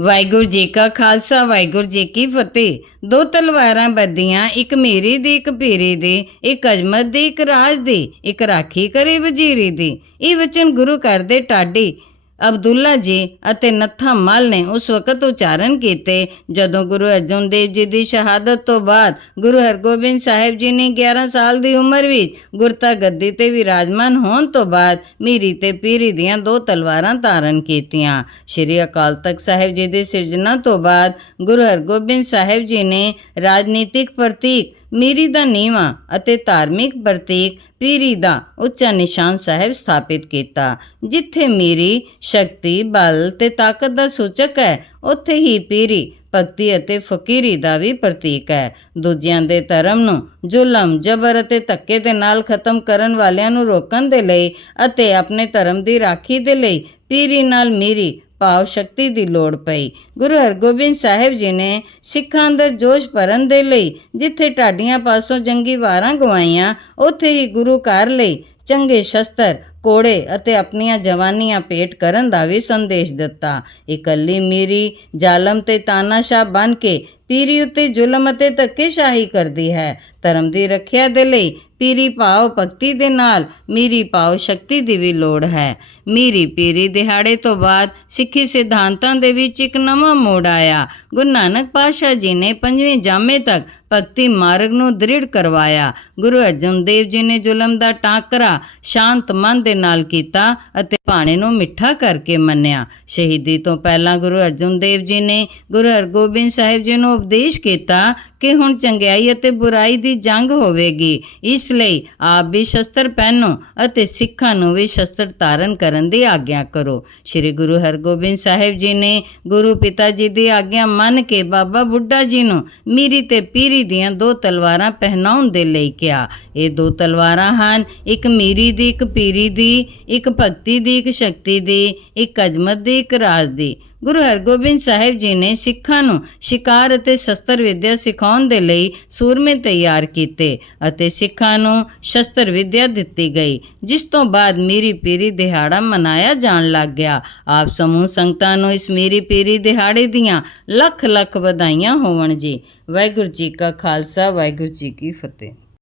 ਵਾਹਿਗੁਰੂ ਜੀ ਕਾ ਖਾਲਸਾ, ਵਾਹਿਗੁਰੂ ਜੀ ਕੀ ਫਤਿਹ। ਦੋ ਤਲਵਾਰਾਂ ਬੱਦੀਆਂ ਇੱਕ ਮੇਰੀ ਦੀ, ਇੱਕ ਪੀਰੀ ਦੀ, ਇੱਕ ਅਜਮਤ ਦੀ, ਇੱਕ ਰਾਜ ਦੀ, ਇੱਕ ਰਾਖੀ ਕਰੇ ਵਜ਼ੀਰੀ ਦੀ। ਇਹ ਵਚਨ ਗੁਰੂ ਘਰ ਦੇ ਟਾਡੀ ਅਬਦੁੱਲਾ ਜੀ ਅਤੇ ਨੱਥਾ ਮਲ ਨੇ ਉਸ ਵਕਤ ਉਚਾਰਨ ਕੀਤੇ, ਜਦੋਂ ਗੁਰੂ ਅਰਜਨ ਦੇਵ ਜੀ ਦੀ ਸ਼ਹਾਦਤ ਤੋਂ ਬਾਅਦ ਗੁਰੂ ਹਰਗੋਬਿੰਦ ਸਾਹਿਬ ਜੀ ਨੇ 11 ਸਾਲ ਦੀ ਉਮਰ ਵਿੱਚ ਗੁਰਤਾ ਗੱਦੀ ਤੇ ਵਿਰਾਜਮਾਨ ਹੋਣ ਤੋਂ ਬਾਅਦ ਮੀਰੀ ਤੇ ਪੀਰੀ ਦੀਆਂ ਦੋ ਤਲਵਾਰਾਂ ਧਾਰਨ ਕੀਤੀਆਂ। ਸ਼੍ਰੀ ਅਕਾਲ ਤਖਤ ਸਾਹਿਬ ਜੀ ਦੀ ਸਿਰਜਣਾ ਤੋਂ ਬਾਅਦ ਗੁਰੂ ਹਰਗੋਬਿੰਦ ਸਾਹਿਬ ਜੀ ਨੇ ਰਾਜਨੀਤਿਕ ਪ੍ਰਤੀਕ ਮੀਰੀ ਦਾ ਨੀਵਾਂ ਅਤੇ ਧਾਰਮਿਕ ਪ੍ਰਤੀਕ ਪੀਰੀ ਦਾ ਉੱਚਾ ਨਿਸ਼ਾਨ ਸਾਹਿਬ ਸਥਾਪਿਤ ਕੀਤਾ, ਜਿੱਥੇ ਮੀਰੀ ਸ਼ਕਤੀ, ਬਲ ਤੇ ਤਾਕਤ ਦਾ ਸੂਚਕ ਹੈ, ਉੱਥੇ ਹੀ ਪੀਰੀ ਭਗਤੀ ਅਤੇ ਫਕੀਰੀ ਦਾ ਵੀ ਪ੍ਰਤੀਕ ਹੈ। ਦੂਜਿਆਂ ਦੇ ਧਰਮ ਨੂੰ ਜ਼ੁਲਮ, ਜ਼ਬਰ ਅਤੇ ਧੱਕੇ ਦੇ ਨਾਲ ਖਤਮ ਕਰਨ ਵਾਲਿਆਂ ਨੂੰ ਰੋਕਣ ਦੇ ਲਈ ਅਤੇ ਆਪਣੇ ਧਰਮ ਦੀ ਰਾਖੀ ਦੇ ਲਈ ਪੀਰੀ ਨਾਲ ਮੀਰੀ ਭਾਵ ਸ਼ਕਤੀ ਦੀ ਲੋੜ ਪਈ। ਗੁਰੂ ਹਰਗੋਬਿੰਦ ਸਾਹਿਬ ਜੀ ਨੇ ਸਿੱਖਾਂ ਅੰਦਰ ਜੋਸ਼ ਭਰਨ ਦੇ ਲਈ ਜਿੱਥੇ ਢਾਡੀਆਂ ਪਾਸੋਂ ਜੰਗੀ ਵਾਰਾਂ ਗਵਾਈਆਂ, ਉੱਥੇ ਹੀ ਗੁਰੂ ਘਰ ਲਈ ਚੰਗੇ ਸ਼ਸਤਰ, ਕੋੜੇ ਅਤੇ ਆਪਣੀਆਂ ਜਵਾਨੀਆਂ ਭੇਟ ਕਰਨ ਦਾ ਵੀ ਸੰਦੇਸ਼ ਦਿੱਤਾ। ਇਕੱਲੀ ਮੀਰੀ ਜ਼ਾਲਮ ਤੇ ਤਾਨਾਸ਼ਾਹ ਬਣ ਕੇ ਪੀਰੀ ਉੱਤੇ ਜ਼ੁਲਮ ਅਤੇ ਧੱਕੇਸ਼ਾਹੀ ਕਰਦੀ ਹੈ। ਧਰਮ ਦੀ ਰੱਖਿਆ ਦੇ ਲਈ ਪੀਰੀ ਭਾਵ ਭਗਤੀ ਦੇ ਨਾਲ, ਮੀਰੀ ਭਾਵ ਸ਼ਕਤੀ ਦੀ ਵੀ ਲੋੜ ਹੈ। ਮੀਰੀ ਪੀਰੀ ਦਿਹਾੜੇ ਤੋਂ ਬਾਅਦ ਸਿੱਖੀ ਸਿਧਾਂਤਾਂ ਦੇ ਵਿੱਚ ਇੱਕ ਨਵਾਂ ਮੋੜ ਆਇਆ। ਗੁਰੂ ਨਾਨਕ ਪਾਤਸ਼ਾਹ ਜੀ ਨੇ ਪੰਜਵੇਂ ਜਾਮੇ ਤੱਕ ਭਗਤੀ ਮਾਰਗ ਨੂੰ ਦ੍ਰਿੜ ਕਰਵਾਇਆ। ਗੁਰੂ ਅਰਜਨ ਦੇਵ ਜੀ ਨੇ ਜ਼ੁਲਮ ਦਾ ਟਾਕਰਾ ਸ਼ਾਂਤ ਮਨ ਦੇ ਨਾਲ ਕੀਤਾ ਅਤੇ ਭਾਣੇ ਨੂੰ ਮਿੱਠਾ ਕਰਕੇ ਮੰਨਿਆ। ਸ਼ਹੀਦੀ ਤੋਂ ਪਹਿਲਾਂ ਗੁਰੂ ਅਰਜਨ ਦੇਵ ਜੀ ਨੇ ਗੁਰੂ ਹਰਗੋਬਿੰਦ ਸਾਹਿਬ ਜੀ ਨੂੰ ਉਪਦੇਸ਼ ਕੀਤਾ ਕਿ ਹੁਣ ਚੰਗਿਆਈ ਅਤੇ ਬੁਰਾਈ ਦੀ ਜੰਗ ਹੋਵੇਗੀ। ਇਸ ਇਸ ਲਈ ਆਪ ਵੀ ਸ਼ਸਤਰ ਪਹਿਨੋ ਅਤੇ ਸਿੱਖਾਂ ਨੂੰ ਵੀ ਸ਼ਸਤਰ ਧਾਰਨ ਕਰਨ ਦੀ ਆਗਿਆ ਕਰੋ। ਸ੍ਰੀ ਗੁਰੂ ਹਰਗੋਬਿੰਦ ਸਾਹਿਬ ਜੀ ਨੇ ਗੁਰੂ ਪਿਤਾ ਜੀ ਦੀ ਆਗਿਆ ਮੰਨ ਕੇ ਬਾਬਾ ਬੁੱਢਾ ਜੀ ਨੂੰ ਮੀਰੀ ਤੇ ਪੀਰੀ ਦੀਆਂ ਦੋ ਤਲਵਾਰਾਂ ਪਹਿਨਾਉਣ ਦੇ ਲਈ ਕਿਹਾ। ਇਹ ਦੋ ਤਲਵਾਰਾਂ ਹਨ, ਇੱਕ ਮੀਰੀ ਦੀ, ਇੱਕ ਪੀਰੀ ਦੀ, ਇੱਕ ਭਗਤੀ ਦੀ, ਇੱਕ ਸ਼ਕਤੀ ਦੀ, ਇੱਕ ਅਜਮਤ ਦੀ, ਇੱਕ ਰਾਜ ਦੀ। ਗੁਰੂ ਹਰਗੋਬਿੰਦ ਸਾਹਿਬ ਜੀ ਨੇ ਸਿੱਖਾਂ ਨੂੰ ਸ਼ਿਕਾਰ ਅਤੇ ਸ਼ਸਤਰ ਵਿਦਿਆ ਸਿਖਾਉਣ ਦੇ ਲਈ ਸੂਰਮੇ ਤਿਆਰ ਕੀਤੇ ਅਤੇ ਸਿੱਖਾਂ ਨੂੰ ਸ਼ਸਤਰ ਵਿਦਿਆ ਦਿੱਤੀ ਗਈ, ਜਿਸ ਤੋਂ ਬਾਅਦ ਮੀਰੀ ਪੀਰੀ ਦਿਹਾੜਾ ਮਨਾਇਆ ਜਾਣ ਲੱਗ ਗਿਆ। ਆਪ ਸਮੂਹ ਸੰਗਤਾਂ ਨੂੰ ਇਸ ਮੀਰੀ ਪੀਰੀ ਦਿਹਾੜੇ ਦੀਆਂ ਲੱਖ ਲੱਖ ਵਧਾਈਆਂ ਹੋਵਣ ਜੀ। ਵਾਹਿਗੁਰੂ ਜੀ ਕਾ ਖਾਲਸਾ, ਵਾਹਿਗੁਰੂ ਜੀ ਕੀ ਫਤਿਹ।